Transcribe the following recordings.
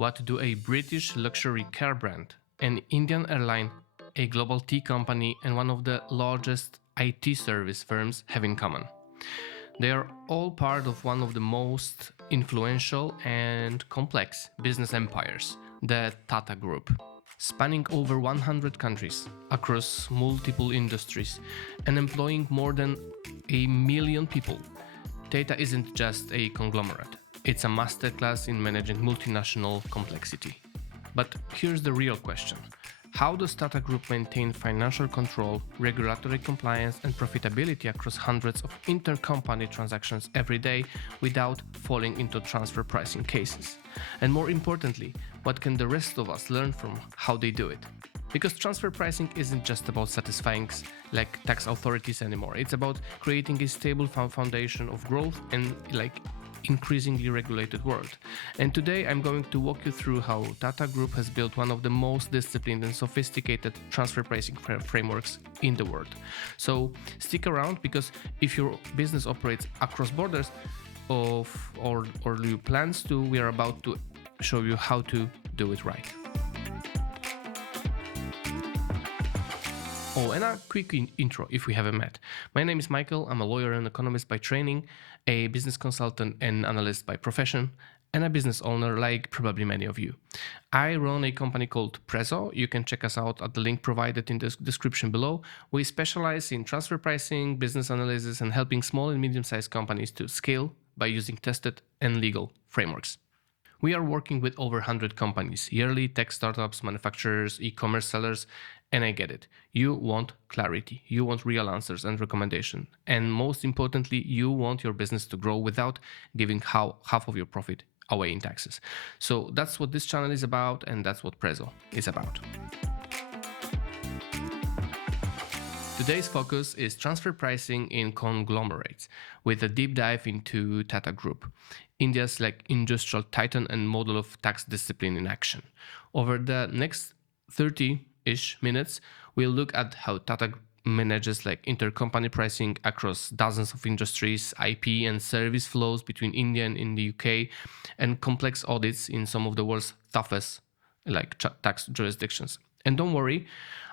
What do a British luxury car brand, an Indian airline, a global tea company, and one of the largest IT service firms have in common? They are all part of one of the most influential and complex business empires, the Tata Group. Spanning over 100 countries across multiple industries and employing more than 1 million people, Tata isn't just a conglomerate, it's a masterclass in managing multinational complexity. But here's the real question. How does Tata Group maintain financial control, regulatory compliance, and profitability across hundreds of intercompany transactions every day without falling into transfer pricing cases? And more importantly, what can the rest of us learn from how they do it? Because transfer pricing isn't just about satisfying tax authorities anymore. It's about creating a stable foundation of growth and increasingly regulated world. And today I'm going to walk you through how Tata Group has built one of the most disciplined and sophisticated transfer pricing frameworks in the world. So stick around, because if your business operates across borders or you plans to, we are about to show you how to do it right. Oh, and a quick intro if we haven't met. My name is Michael. I'm a lawyer and economist by training, a business consultant and analyst by profession, and a business owner like probably many of you. I run a company called Prezzo. You can check us out at the link provided in the description below. We specialize in transfer pricing, business analysis, and helping small and medium-sized companies to scale by using tested and legal frameworks. We are working with over 100 companies, yearly tech startups, manufacturers, e-commerce sellers, and I get it. You want clarity, you want real answers and recommendation, and most importantly, you want your business to grow without giving half of your profit away in taxes. So that's what this channel is about, and that's what Prezzo is about. Today's focus is transfer pricing in conglomerates, with a deep dive into Tata Group, India's industrial titan and model of tax discipline in action. Over the next 30-ish minutes, we'll look at how Tata manages intercompany pricing across dozens of industries, IP and service flows between India and in the UK, and complex audits in some of the world's toughest tax jurisdictions. And don't worry,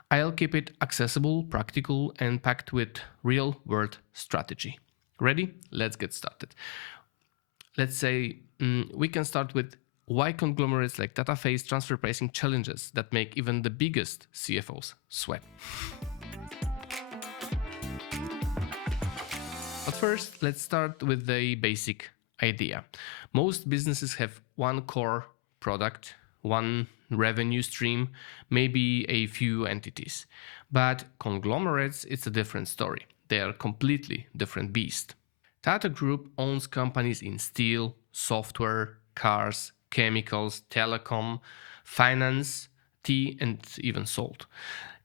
I'll keep it accessible, practical, and packed with real-world strategy. Ready? Let's get started. Let's say we can start with why conglomerates like Tata face transfer pricing challenges that make even the biggest CFOs sweat. But first, let's start with the basic idea. Most businesses have one core product, one revenue stream, maybe a few entities. But conglomerates, it's a different story. They are a completely different beast. Tata Group owns companies in steel, software, cars, chemicals, telecom, finance, tea, and even salt.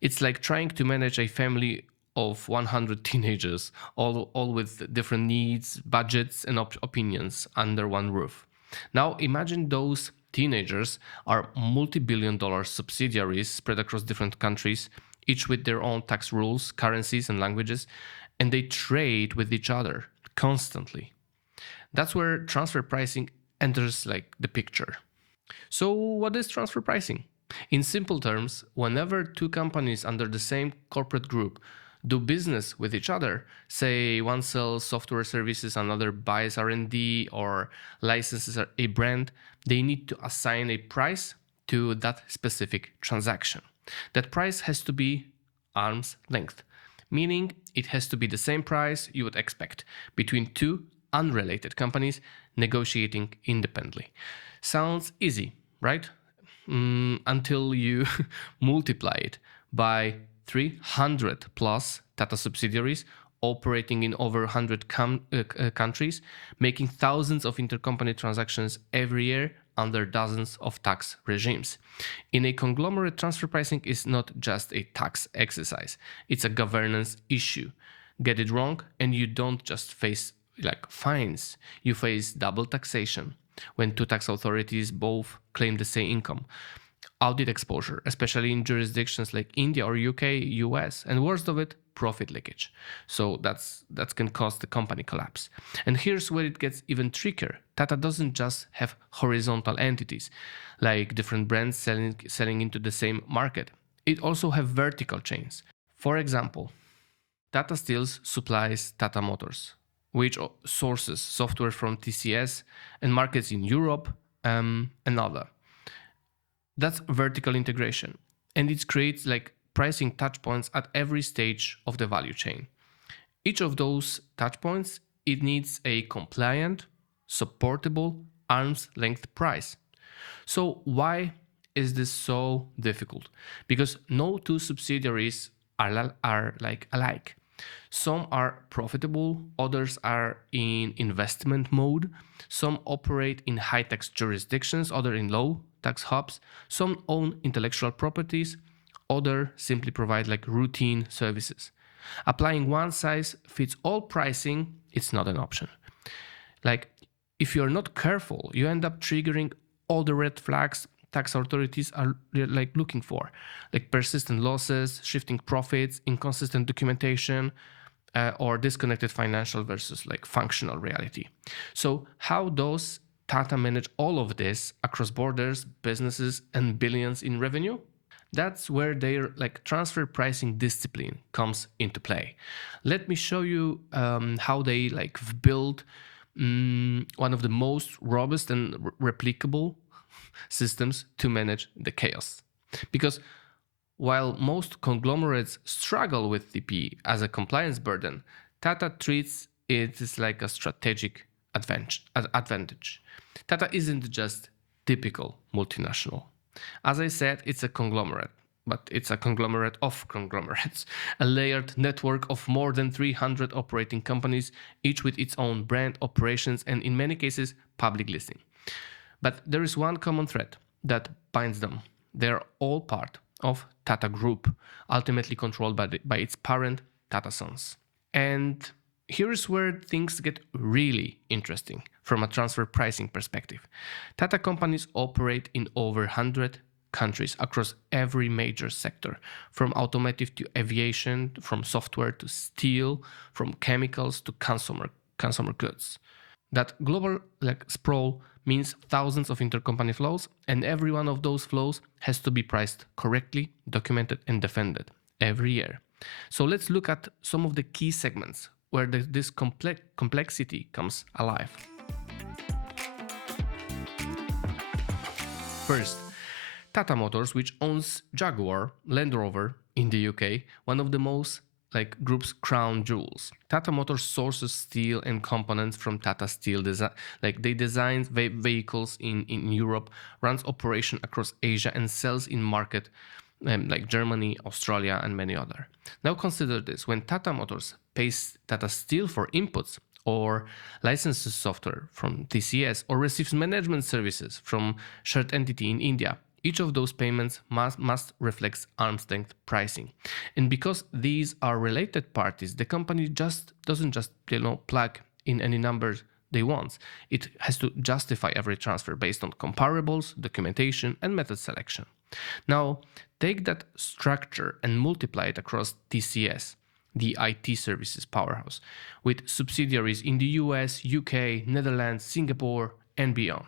It's like trying to manage a family of 100 teenagers, all with different needs, budgets, and opinions under one roof. Now imagine those teenagers are multi-billion-dollar subsidiaries spread across different countries, each with their own tax rules, currencies, and languages, and they trade with each other constantly. That's where transfer pricing enters the picture. So what is transfer pricing? In simple terms, whenever two companies under the same corporate group do business with each other, say one sells software services, another buys R&D or licenses a brand, they need to assign a price to that specific transaction. That price has to be arm's length, meaning it has to be the same price you would expect between two unrelated companies negotiating independently. Sounds easy, right? Until you multiply it by 300 plus Tata subsidiaries operating in over 100 countries, making thousands of intercompany transactions every year under dozens of tax regimes. In a conglomerate, transfer pricing is not just a tax exercise, it's a governance issue. Get it wrong and you don't just face fines, you face double taxation when two tax authorities both claim the same income. Audit exposure, especially in jurisdictions like India or UK, US, and worst of it, profit leakage. So that can cause the company collapse. And here's where it gets even trickier. Tata doesn't just have horizontal entities like different brands selling into the same market. It also have vertical chains. For example, Tata Steel supplies Tata Motors, which sources software from TCS and markets in Europe and other. That's vertical integration, and it creates like pricing touch points at every stage of the value chain. Each of those touch points, it needs a compliant, supportable, arm's length price. So why is this so difficult? Because no two subsidiaries are like alike. Some are profitable, others are in investment mode. Some operate in high tax jurisdictions, other in low tax hubs. Some own intellectual properties, other simply provide like routine services. Applying one size fits all pricing, it's not an option. Like, if you're not careful, you end up triggering all the red flags tax authorities are like looking for, like persistent losses, shifting profits, inconsistent documentation, or disconnected financial versus like functional reality. So how does Tata manage all of this across borders, businesses, and billions in revenue? That's where their like transfer pricing discipline comes into play. Let me show you how they like build one of the most robust and replicable systems to manage the chaos. Because while most conglomerates struggle with DP as a compliance burden, Tata treats it as like a strategic advantage. Tata isn't just typical multinational. As I said, it's a conglomerate, but it's a conglomerate of conglomerates, a layered network of more than 300 operating companies, each with its own brand, operations, and in many cases, public listing. But there is one common thread that binds them. They're all part of Tata Group, ultimately controlled by its parent, Tata Sons. And here's where things get really interesting from a transfer pricing perspective. Tata companies operate in over 100 countries across every major sector, from automotive to aviation, from software to steel, from chemicals to consumer goods. That global like sprawl means thousands of intercompany flows, and every one of those flows has to be priced correctly, documented, and defended every year. So let's look at some of the key segments where this complexity comes alive. First, Tata Motors, which owns Jaguar, Land Rover in the UK, one of the most like group's crown jewels. Tata Motors sources steel and components from Tata Steel. Like they design vehicles in Europe, runs operation across Asia, and sells in market like Germany, Australia, and many other. Now consider this: when Tata Motors pays Tata Steel for inputs, or licenses software from TCS, or receives management services from shared entity in India, each of those payments must reflect arm's length pricing. And because these are related parties, the company doesn't just plug in any numbers they want. It has to justify every transfer based on comparables, documentation, and method selection. Now, take that structure and multiply it across TCS, the IT services powerhouse, with subsidiaries in the US, UK, Netherlands, Singapore, and beyond.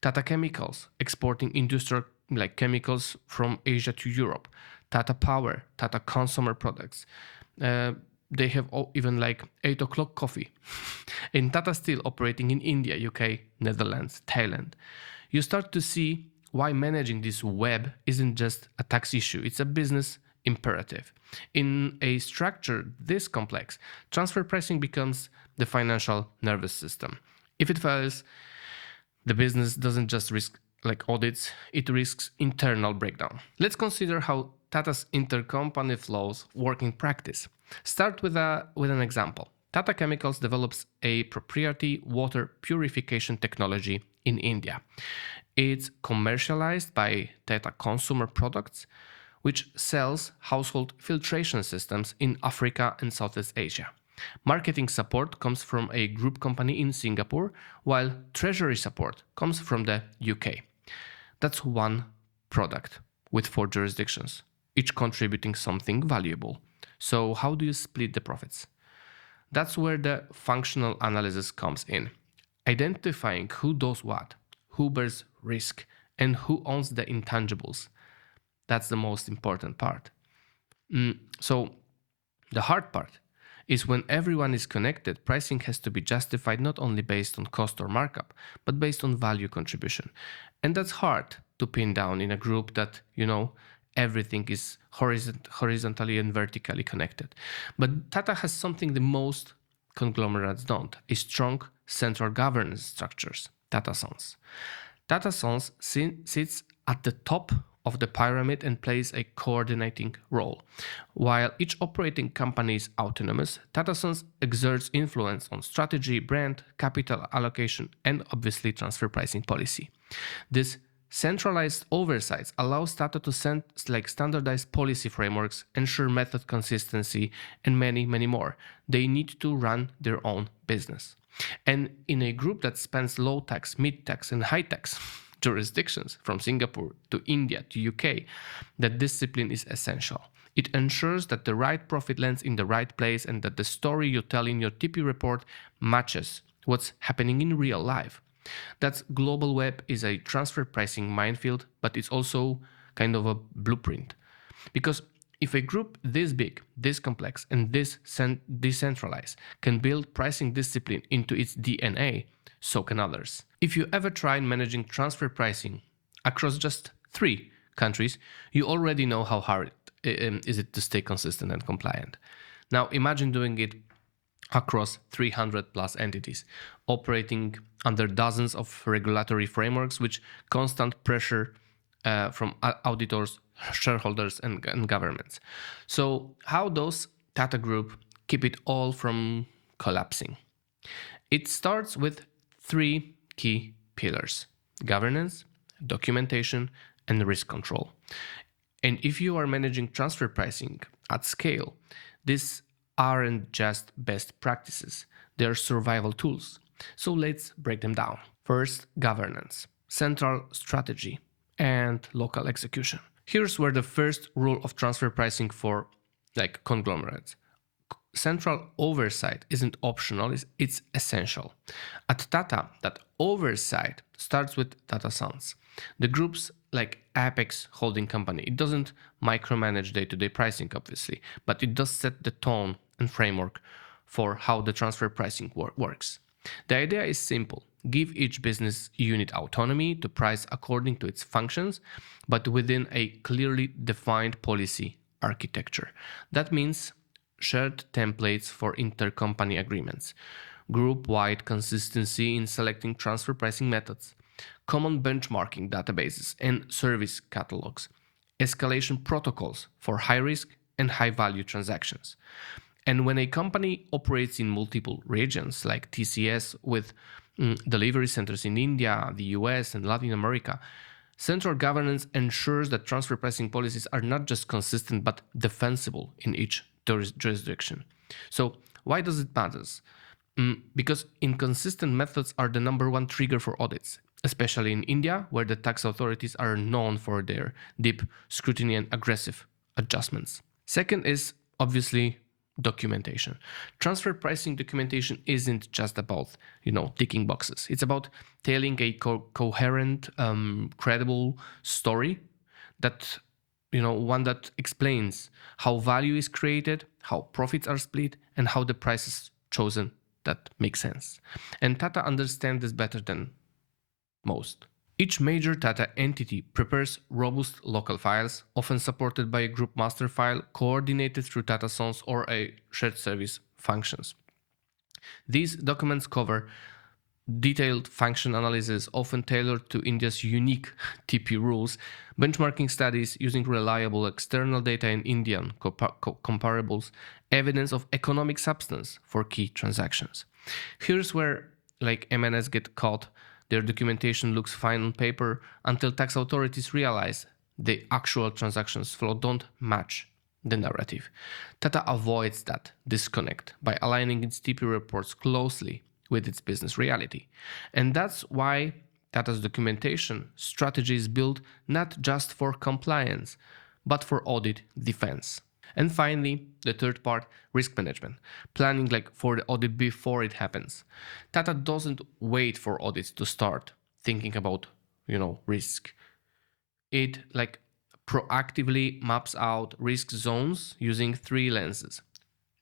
Tata Chemicals, exporting industrial like chemicals from Asia to Europe. Tata Power, Tata Consumer Products. They have even like 8 o'clock coffee. And Tata Steel operating in India, UK, Netherlands, Thailand. You start to see why managing this web isn't just a tax issue, it's a business imperative. In a structure this complex, transfer pricing becomes the financial nervous system. If it fails, the business doesn't just risk like audits, it risks internal breakdown. Let's consider how Tata's intercompany flows work in practice. Start with an example. Tata Chemicals develops a proprietary water purification technology in India. It's commercialized by Tata Consumer Products, which sells household filtration systems in Africa and Southeast Asia. Marketing support comes from a group company in Singapore, while treasury support comes from the UK. That's one product with 4 jurisdictions, each contributing something valuable. So how do you split the profits? That's where the functional analysis comes in. Identifying who does what, who bears risk, and who owns the intangibles. That's the most important part. So the hard part is when everyone is connected, pricing has to be justified not only based on cost or markup, but based on value contribution. And that's hard to pin down in a group that, everything is horizontally and vertically connected. But Tata has something the most conglomerates don't, a strong central governance structures, Tata Sons. Tata Sons sits at the top of the pyramid and plays a coordinating role. While each operating company is autonomous, Tata Sons exerts influence on strategy, brand, capital allocation, and obviously transfer pricing policy. This centralized oversight allows Tata to standardize policy frameworks, ensure method consistency, and many, many more. They need to run their own business. And in a group that spans low tax, mid tax, and high tax jurisdictions from Singapore to India to UK, that discipline is essential. It ensures that the right profit lands in the right place and that the story you tell in your TP report matches what's happening in real life. That global web is a transfer pricing minefield, but it's also kind of a blueprint. Because if a group this big, this complex, and this decentralized can build pricing discipline into its DNA, so can others. If you ever tried managing transfer pricing across just 3 countries, you already know how hard is it to stay consistent and compliant. Now imagine doing it across 300 plus entities, operating under dozens of regulatory frameworks with constant pressure from auditors, shareholders, and governments. So, how does Tata Group keep it all from collapsing? It starts with 3 key pillars: governance, documentation, and risk control. And if you are managing transfer pricing at scale, these aren't just best practices, they're survival tools. So let's break them down. First, governance, central strategy, and local execution. Here's where the first rule of transfer pricing for conglomerates. Central oversight isn't optional, it's essential. At Tata, that oversight starts with Tata Sons. The group's apex holding company. It doesn't micromanage day-to-day pricing, obviously, but it does set the tone and framework for how the transfer pricing works. The idea is simple. Give each business unit autonomy to price according to its functions, but within a clearly defined policy architecture. That means shared templates for intercompany agreements, group-wide consistency in selecting transfer pricing methods, common benchmarking databases and service catalogs, escalation protocols for high-risk and high-value transactions. And when a company operates in multiple regions like TCS with delivery centers in India, the US, and Latin America, central governance ensures that transfer pricing policies are not just consistent but defensible in each jurisdiction. So, why does it matter? Because inconsistent methods are the number one trigger for audits, especially in India, where the tax authorities are known for their deep scrutiny and aggressive adjustments. Second is obviously documentation. Transfer pricing documentation isn't just about, ticking boxes. It's about telling a coherent, credible story that, one that explains how value is created, how profits are split, and how the price is chosen that makes sense. And Tata understands this better than most. Each major Tata entity prepares robust local files, often supported by a group master file coordinated through Tata Sons or a shared service functions. These documents cover detailed function analysis, often tailored to India's unique TP rules, benchmarking studies using reliable external data in Indian comparables, evidence of economic substance for key transactions. Here's where M&S get caught. Their documentation looks fine on paper until tax authorities realize the actual transactions flow don't match the narrative. Tata avoids that disconnect by aligning its TP reports closely with its business reality. And that's why Tata's documentation strategy is built not just for compliance, but for audit defense. And finally, the third part, risk management. Planning for the audit before it happens. Tata doesn't wait for audits to start thinking about, risk. It like proactively maps out risk zones using three lenses,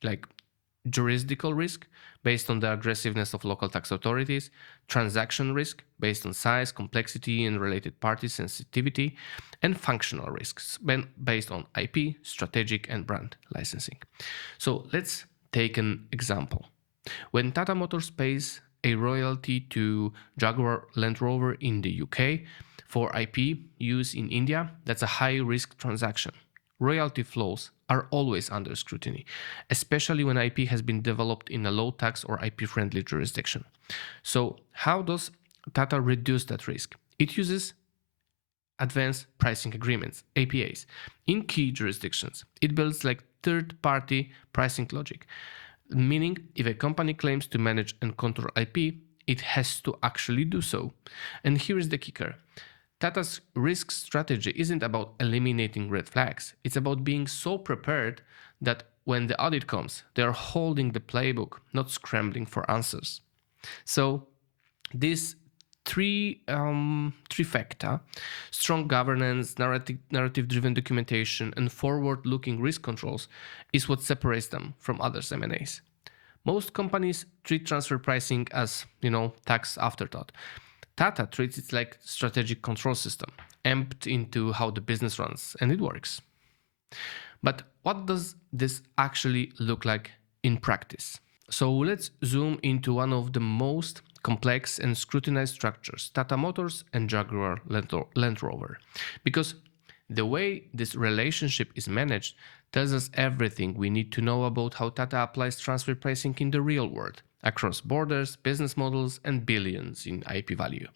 like jurisdictional risk based on the aggressiveness of local tax authorities, transaction risk based on size, complexity, and related party sensitivity, and functional risks based on IP, strategic, and brand licensing. So let's take an example. When Tata Motors pays a royalty to Jaguar Land Rover in the UK for IP use in India, that's a high risk transaction. Royalty flows are always under scrutiny, especially when IP has been developed in a low tax or IP friendly jurisdiction. So, how does Tata reduce that risk? It uses advanced pricing agreements, APAs, in key jurisdictions. It builds like third party pricing logic, meaning if a company claims to manage and control IP, it has to actually do so. And here is the kicker. Tata's risk strategy isn't about eliminating red flags. It's about being so prepared that when the audit comes, they're holding the playbook, not scrambling for answers. So this trifecta, strong governance, narrative driven documentation, and forward looking risk controls, is what separates them from other M&As. Most companies treat transfer pricing as, tax afterthought. Tata treats it like strategic control system, amped into how the business runs, and it works. But what does this actually look like in practice? So let's zoom into one of the most complex and scrutinized structures, Tata Motors and Jaguar Land Rover. Because the way this relationship is managed tells us everything we need to know about how Tata applies transfer pricing in the real world, across borders, business models, and billions in IP value.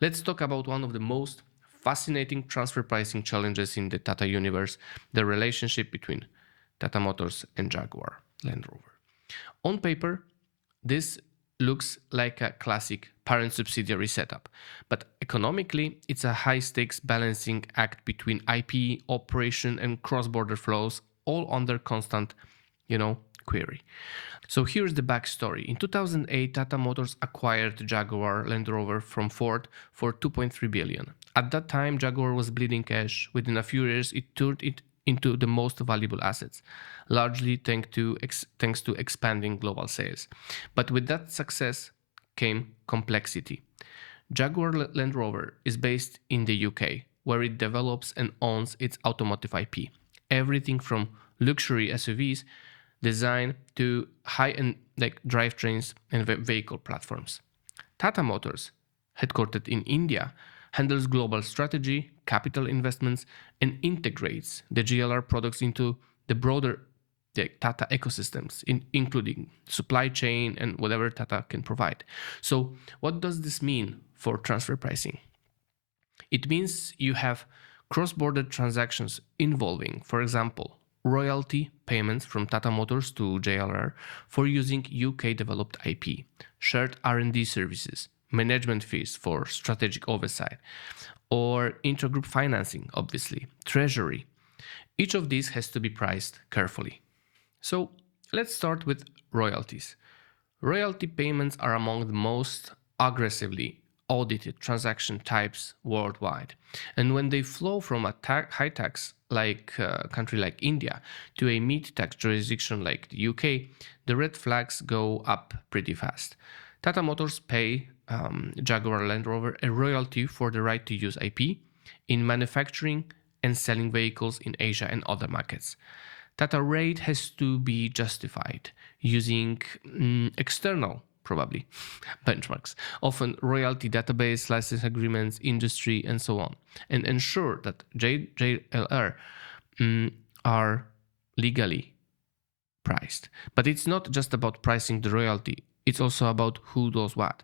Let's talk about one of the most fascinating transfer pricing challenges in the Tata universe, the relationship between Tata Motors and Jaguar Land Rover. On paper, this looks like a classic parent subsidiary setup, but economically, it's a high stakes balancing act between IP, operation, and cross border flows, all under constant, query. So here's the backstory. In 2008, Tata Motors acquired Jaguar Land Rover from Ford for 2.3 billion. At that time, Jaguar was bleeding cash. Within a few years, it turned it into the most valuable assets, largely thanks to expanding global sales. But with that success came complexity. Jaguar Land Rover is based in the UK, where it develops and owns its automotive IP. Everything from luxury SUVs design to high-end drivetrains and vehicle platforms. Tata Motors, headquartered in India, handles global strategy, capital investments, and integrates the JLR products into the broader Tata ecosystems, including supply chain and whatever Tata can provide. So, what does this mean for transfer pricing? It means you have cross-border transactions involving, for example, royalty payments from Tata Motors to JLR for using UK-developed IP, shared R&D services, management fees for strategic oversight, or intergroup financing, obviously, treasury. Each of these has to be priced carefully. So let's start with royalties. Royalty payments are among the most aggressively audited transaction types worldwide. And when they flow from a high tax country like India to a mid tax jurisdiction like the UK, the red flags go up pretty fast. Tata Motors pay Jaguar Land Rover a royalty for the right to use IP in manufacturing and selling vehicles in Asia and other markets. Tata rate has to be justified using external, probably, benchmarks, often royalty database, license agreements, industry, and so on, and ensure that JLR are legally priced. But it's not just about pricing the royalty, it's also about who does what.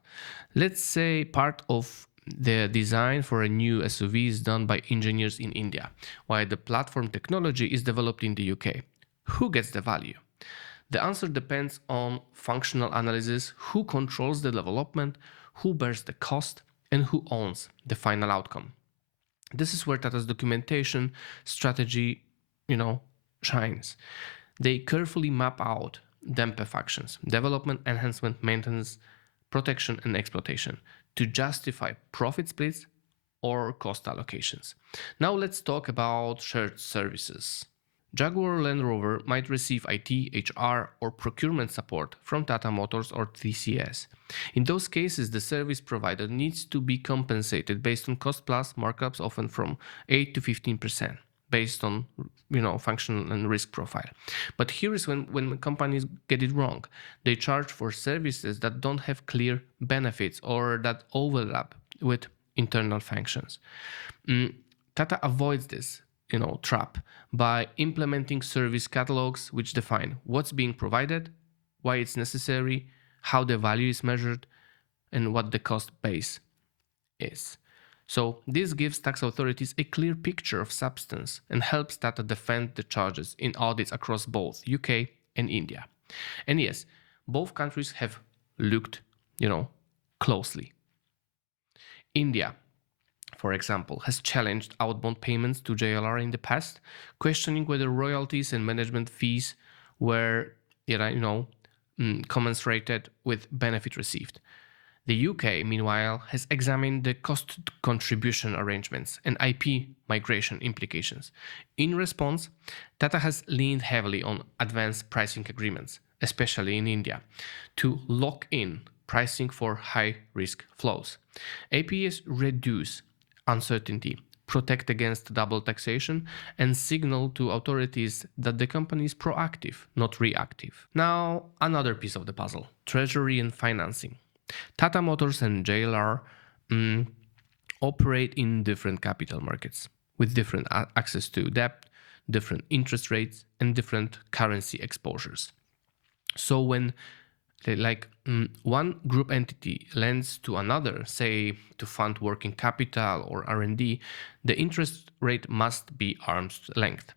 Let's say part of the design for a new SUV is done by engineers in India, while the platform technology is developed in the UK. Who gets the value? The answer depends on functional analysis, who controls the development, who bears the cost, and who owns the final outcome. This is where Tata's documentation strategy, shines. They carefully map out DEMPE functions, development, enhancement, maintenance, protection, and exploitation, to justify profit splits, or cost allocations. Now let's talk about shared services. Jaguar Land Rover might receive IT, HR, or procurement support from Tata Motors or TCS. In those cases, the service provider needs to be compensated based on cost plus markups, often from 8 to 15%, based on function and risk profile. But here is when companies get it wrong. They charge for services that don't have clear benefits or that overlap with internal functions. Tata avoids this trap by implementing service catalogs which define what's being provided, why it's necessary, how the value is measured, and what the cost base is. So this gives tax authorities a clear picture of substance and helps Tata defend the charges in audits across both UK and India. And yes, both countries have looked, closely. India, for example, has challenged outbound payments to JLR in the past, questioning whether royalties and management fees were, commensurated with benefit received. The UK, meanwhile, has examined the cost contribution arrangements and IP migration implications. In response, Tata has leaned heavily on advanced pricing agreements, especially in India, to lock in pricing for high-risk flows. APS reduce uncertainty, protect against double taxation, and signal to authorities that the company is proactive, not reactive. Now, another piece of the puzzle: treasury and financing. Tata Motors and JLR operate in different capital markets with different access to debt, different interest rates, and different currency exposures. So when one group entity lends to another, say to fund working capital or R&D, the interest rate must be arm's length.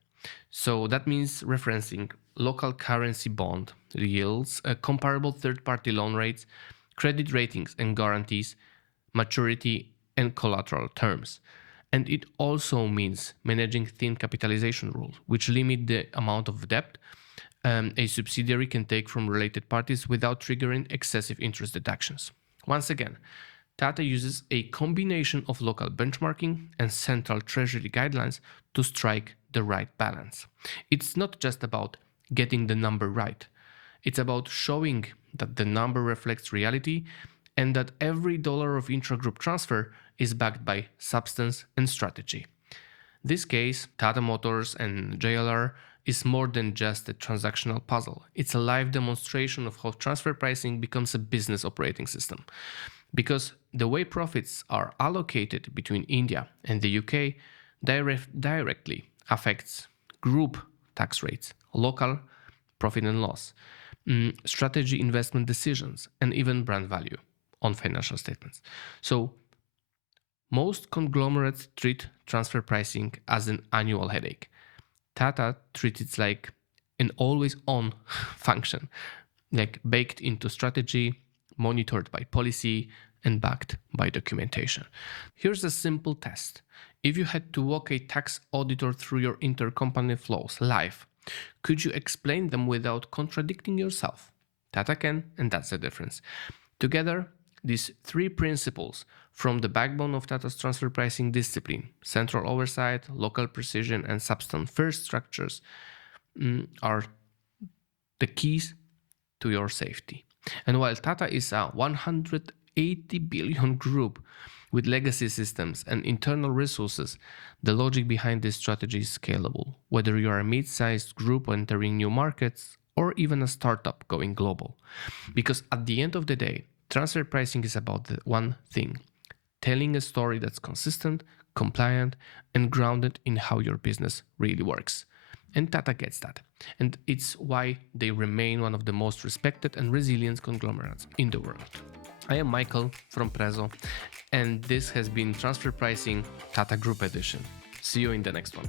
So that means referencing local currency bond yields, comparable third-party loan rates, credit ratings and guarantees, maturity and collateral terms. And it also means managing thin capitalization rules, which limit the amount of debt a subsidiary can take from related parties without triggering excessive interest deductions. Once again, Tata uses a combination of local benchmarking and central treasury guidelines to strike the right balance. It's not just about getting the number right. It's about showing that the number reflects reality and that every dollar of intra-group transfer is backed by substance and strategy. This case, Tata Motors and JLR, is more than just a transactional puzzle. It's a live demonstration of how transfer pricing becomes a business operating system. Because the way profits are allocated between India and the UK directly affects group tax rates, local profit and loss, strategy investment decisions, and even brand value on financial statements. So most conglomerates treat transfer pricing as an annual headache. Tata treats it like an always-on function, like baked into strategy, monitored by policy, and backed by documentation. Here's a simple test. If you had to walk a tax auditor through your intercompany flows live, could you explain them without contradicting yourself? Tata can, and that's the difference. Together, these three principles form the backbone of Tata's transfer pricing discipline: central oversight, local precision, and substance-first structures are the keys to your safety. And while Tata is a 180 billion group with legacy systems and internal resources, the logic behind this strategy is scalable, whether you are a mid-sized group entering new markets or even a startup going global. Because at the end of the day, transfer pricing is about the one thing: telling a story that's consistent, compliant, and grounded in how your business really works. And Tata gets that. And it's why they remain one of the most respected and resilient conglomerates in the world. I am Michael from Prezzo, and this has been Transfer Pricing Tata Group Edition. See you in the next one.